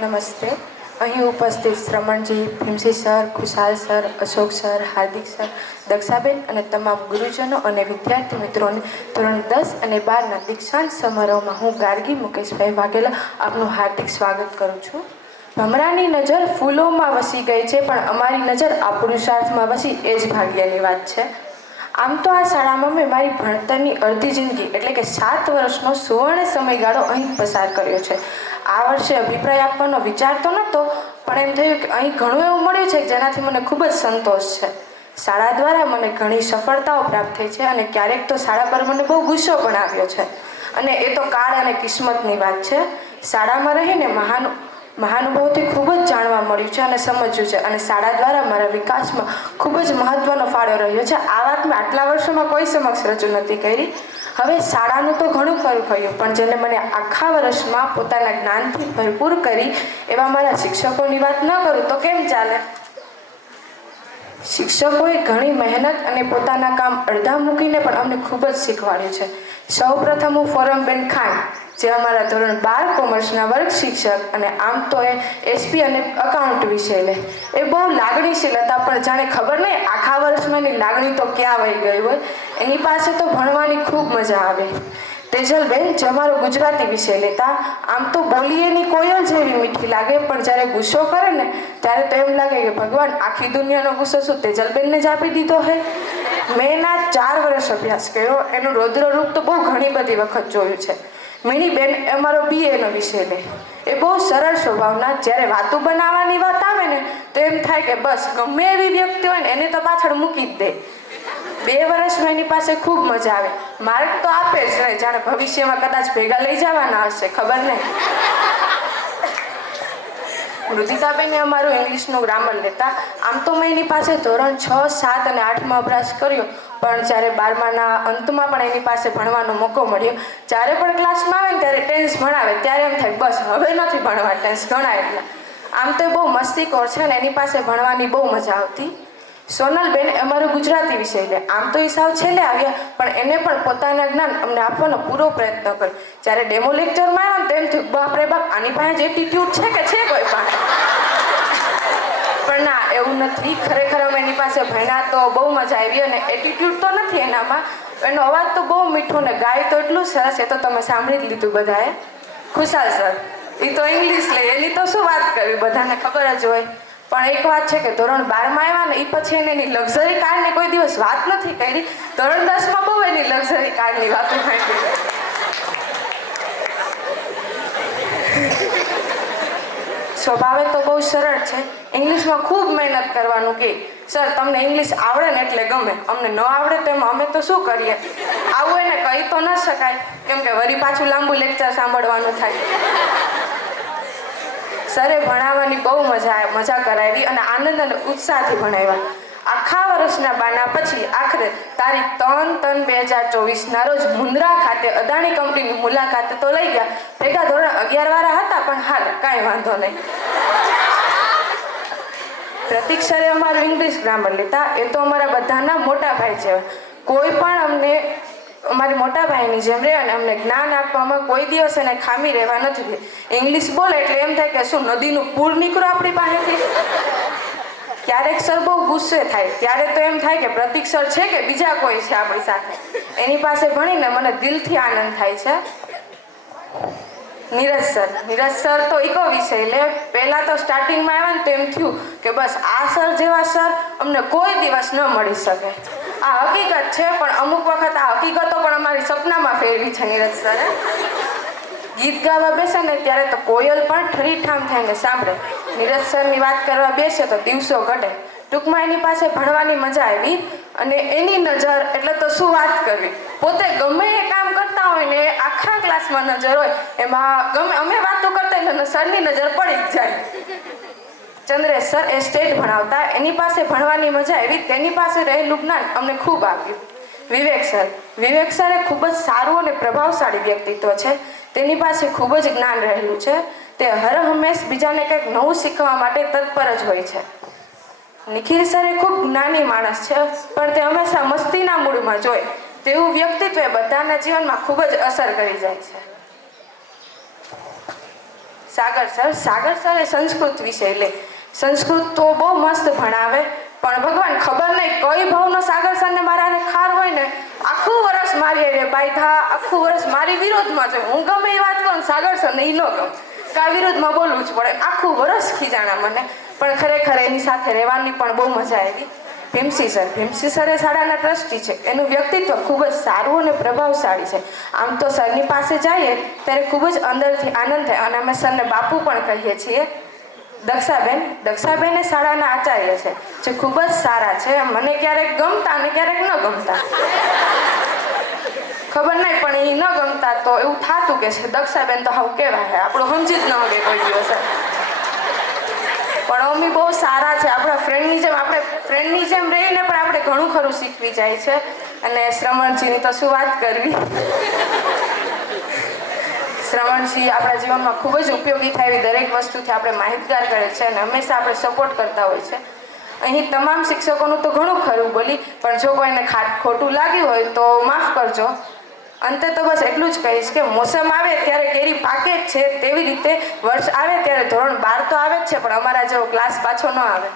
નમસ્તે. અહીં ઉપસ્થિત શ્રમણજી, ભીમસી સર, ખુશાલ સર, અશોક સર, હાર્દિક સર, દક્ષાબેન અને તમામ ગુરુજનો અને વિદ્યાર્થી મિત્રોને ધોરણ 10 અને 12ના દીક્ષાંત સમારોહમાં હું ગાર્ગી મુકેશભાઈ વાઘેલા આપનું હાર્દિક સ્વાગત કરું છું. ભમરાની નજર ફૂલોમાં વસી ગઈ છે, પણ અમારી નજર આ પુરુષાર્થમાં વસી એ જ ભાગ્યની વાત છે. આમ તો આ શાળામાં મેં મારી ભણતરની અડધી જિંદગી એટલે કે 7 વર્ષનો સુવર્ણ સમયગાળો અહીં પસાર કર્યો છે. આ વર્ષે અભિપ્રાય આપવાનો વિચાર તો નહોતો, પણ એમ થયું કે અહીં ઘણું એવું મળ્યું છે જેનાથી મને ખૂબ જ સંતોષ છે. શાળા દ્વારા મને ઘણી સફળતાઓ પ્રાપ્ત થઈ છે અને ક્યારેક તો શાળા પર મને બહુ ગુસ્સો પણ આવ્યો છે, અને એ તો કાળ અને કિસ્મતની વાત છે. શાળામાં રહીને મહાનુભાવોથી ખૂબ જ જાણવા મળ્યું છે અને સમજ્યું છે, અને શાળા દ્વારા મારા વિકાસમાં ખૂબ જ મહત્વનો ફાળો રહ્યો છે. આ વાત મેં આટલા વર્ષોમાં કોઈ સમક્ષ રજૂ નથી કરી. હવે શાળાનું તો ઘણું ખરું કહ્યું, પણ જેને મને આખા વર્ષમાં પોતાના જ્ઞાનથી ભરપૂર કરી એવા મારા શિક્ષકોની વાત ન કરું તો કેમ ચાલે. શિક્ષકોએ ઘણી મહેનત અને પોતાના કામ અડધા મૂકીને પણ અમને ખૂબ જ શીખવાડ્યું છે. સૌ પ્રથમ હું ફોરમબેન ખાન, જે અમારા ધોરણ 12 કોમર્સના વર્ગ શિક્ષક, અને આમ તો એ એસપી અને અકાઉન્ટ વિષય લે. એ બહુ લાગણીશીલ હતા, પણ જાણે ખબર નહીં આખા વર્ષમાં એની લાગણી તો ક્યાં વહી ગઈ હોય. એની પાસે તો ભણવાની ખૂબ મજા આવે. તેજલબેન, જે અમારો ગુજરાતી વિષય લેતા, આમ તો બોલી એની કોયલ જેવી મીઠી લાગે, પણ જ્યારે ગુસ્સો કરે ને ત્યારે તો એમ લાગે કે ભગવાન આખી દુનિયાનો ગુસ્સો શું તેજલબેનને જ આપી દીધો હે. મેં એના 4 વર્ષ અભ્યાસ કર્યો. એનું રૌદ્ર રૂપ તો બહુ ઘણી બધી વખત જોયું છે. મિનીબેન અમારો BA વિષય લે. એ બહુ સરળ સ્વભાવના. જ્યારે વાતું બનાવવાની વાત આવે ને તો એમ થાય કે બસ ગમે એવી વ્યક્તિ હોય ને એને તો પાછળ મૂકી જ દે. 2 વર્ષમાં એની પાસે ખૂબ મજા આવે. માર્ક તો આપે જ નહીં, જાણે ભવિષ્યમાં કદાચ ભેગા લઈ જવાના હશે, ખબર નહીં. મૃદિતાબેને અમારું ઇંગ્લિશનું ગ્રામર લેતા. આમ તો મેં એની પાસે ધોરણ 6, 7 અને 8માં અભ્યાસ કર્યો, પણ જ્યારે 12માના અંતમાં પણ એની પાસે ભણવાનો મોકો મળ્યો. જ્યારે પણ ક્લાસમાં આવે ને ત્યારે ટેન્સ ભણાવે, ત્યારે એમ થાય બસ હવે નથી ભણવા, ટેન્સ ગણાય એટલે. આમ તો બહુ મસ્તીખોર છે ને એની પાસે ભણવાની બહુ મજા આવતી. સોનલબેન અમારું ગુજરાતી વિષય લે. આમ તો એ સાવ છેલ્લે આવ્યા, પણ એને પણ પોતાના જ્ઞાન અમને આપવાનો પૂરો પ્રયત્ન કર્યો. જ્યારે ડેમો લેક્ચરમાં આવ્યા ને તેમ થયું બાપ રે બાપ, આની પાસે જ એટીટ્યુડ છે કે છે કોઈ પાસે. પણ ના, એવું નથી. ખરેખર અમે એની પાસે ભણ્યા તો બહુ મજા આવી, અને એટીટ્યુડ તો નથી એનામાં. એનો અવાજ તો બહુ મીઠો ને ગાય તો એટલું સરસ, એ તો તમે સાંભળી જ લીધું બધાએ. ખુશાલ સર, એ તો ઇંગ્લિશ લે, એની તો શું વાત કરવી, બધાને ખબર જ હોય. પણ એક વાત છે કે ધોરણ 12માં આવ્યા ને એ પછી એને એની લક્ઝરી કારની કોઈ દિવસ વાત નથી કરી. ધોરણ 10માં બહુ એની લક્ઝરી કારની વાતો કરી. સ્વભાવે તો બહુ સરળ છે. ઇંગ્લિશમાં ખૂબ મહેનત કરવાનું કે સર તમને ઇંગ્લિશ આવડે ને એટલે ગમે, અમને ન આવડે તો એમાં અમે તો શું કરીએ. આવું એને કહી તો ન શકાય, કેમ કે વળી પાછું લાંબુ લેક્ચર સાંભળવાનું થાય. સરે ભણાવવાની બહુ મજા કરાવી અને આનંદ અને ઉત્સાહથી ભણાવ્યા. આખા વર્ષના બાના પછી આખરે તારીખ 3/3/2024ના રોજ મુન્દ્રા ખાતે અદાણી કંપનીની મુલાકાત તો લઈ ગયા. ભેગા ધોરણ 11 વાળા હતા, પણ હાલ કાંઈ વાંધો નહીં. પ્રતિક સરે અમારું ઇંગ્લિશ ગ્રામર લેતા. એ તો અમારા બધાના મોટા ભાઈ છે. કોઈ પણ અમને અમારી મોટા ભાઈની જેમ રહે, અને અમને જ્ઞાન આપવામાં કોઈ દિવસ એને ખામી રહેવા નથી દે. ઇંગ્લિશ બોલે એટલે એમ થાય કે શું નદીનું પૂર નીકળ્યું આપણી પાસેથી. ક્યારેક સર બહુ ગુસ્સે થાય, ત્યારે તો એમ થાય કે પ્રતિક સર છે કે બીજા કોઈ છે આપણી સાથે. એની પાસે ભણીને મને દિલથી આનંદ થાય છે. નીરજ સર તો ઇકો વિષય લે. પહેલાં તો સ્ટાર્ટિંગમાં આવ્યા ને તો એમ થયું કે બસ આ સર જેવા સર અમને કોઈ દિવસ ન મળી શકે. આ હકીકત છે, પણ અમુક વખત આ હકીકતો પણ અમારી સપનામાં ફેરવી છે નીરજ સરે. ગીત ગાવા બેસે ને ત્યારે તો કોયલ પણ ઠરીઠામ થઈને સાંભળે. નીરજ સરની વાત કરવા બેસે તો દિવસો ઘટે. ટૂંકમાં એની પાસે ભણવાની મજા આવી, અને એની નજર એટલે તો શું વાત કરવી. પોતે ગમે એ કામ કરતા હોય ને આખા ક્લાસમાં નજર હોય, એમાં ગમે અમે વાતો કરતા હોય સરની નજર પડી જ જાય. ચંદ્રેશ સર એ સ્ટેટ ભણાવતા. એની પાસે ભણવાની મજા આવી, તેની પાસે રહેલું જ્ઞાન અમને ખૂબ આવ્યું. વિવેક સર એ ખૂબ જ સારું અને પ્રભાવશાળી વ્યક્તિત્વ છે. તેની પાસે ખૂબ જ જ્ઞાન રહેલું છે. તે હર હંમેશ બીજાને કંઈક નવું શીખવા માટે તત્પર જ હોય છે. નિખિલ સર એ ખૂબ જ્ઞાની માણસ છે, પણ તે હંમેશા મસ્તીના મૂડમાં જોય. તેવું વ્યક્તિત્વ બધાના જીવનમાં ખૂબ જ અસર કરી જાય છે. સાગર સર એ સંસ્કૃત વિષય લે. સંસ્કૃત તો બહુ મસ્ત ભણાવે, પણ ભગવાન ખબર નહીં કઈ ભાવનો સાગર સરને મારાને ખાર હોય ને, આખું વર્ષ મારી રે બાયધા, આખું વર્ષ મારી વિરોધમાં છે. હું ગમે એ વાત કહું સાગર સરને એ ન ગમે, કા વિરોધમાં બોલવું જ પડે. આખું વર્ષ ખીજાણા મને, પણ ખરેખર એની સાથે રહેવાની પણ બહુ મજા આવી. ભીમસી સર એ શાળાના ટ્રસ્ટી છે. એનું વ્યક્તિત્વ ખૂબ જ સારું અને પ્રભાવશાળી છે. આમ તો સરની પાસે જઈએ ત્યારે ખૂબ જ અંદરથી આનંદ થાય, અને અમે સરને બાપુ પણ કહીએ છીએ. દક્ષાબેન એ શાળાના આચાર્ય છે, જે ખૂબ જ સારા છે. મને ક્યારેક ગમતા અને ક્યારેક ન ગમતા, ખબર નહીં, પણ એ ન ગમતા તો એવું થતું કે છે દક્ષાબેન તો હાવ કેવા છે, આપણું સમજી જ ન શકે કોઈ દિવસ. પણ અમી બહુ સારા છે. આપણા ફ્રેન્ડની જેમ રહીને પણ આપણે ઘણું ખરું શીખવી જાય છે. અને શ્રવણજીની તો શું વાત કરવી. શ્રવણજી આપણા જીવનમાં ખૂબ જ ઉપયોગી થાય એવી દરેક વસ્તુથી આપણે માહિતગાર કરે છે અને હંમેશા આપણે સપોર્ટ કરતા હોય છે. અહીં તમામ શિક્ષકોનું તો ઘણું ખરું બોલી, પણ જો કોઈને ખોટું લાગ્યું હોય તો માફ કરજો. અંતે તો બસ એટલું જ કહીશ કે મોસમ આવે ત્યારે કેરી પાકે જ છે, તેવી રીતે વર્ષ આવે ત્યારે ધોરણ 12 તો આવે જ છે, પણ અમારા જેવો ક્લાસ પાછો ન આવે.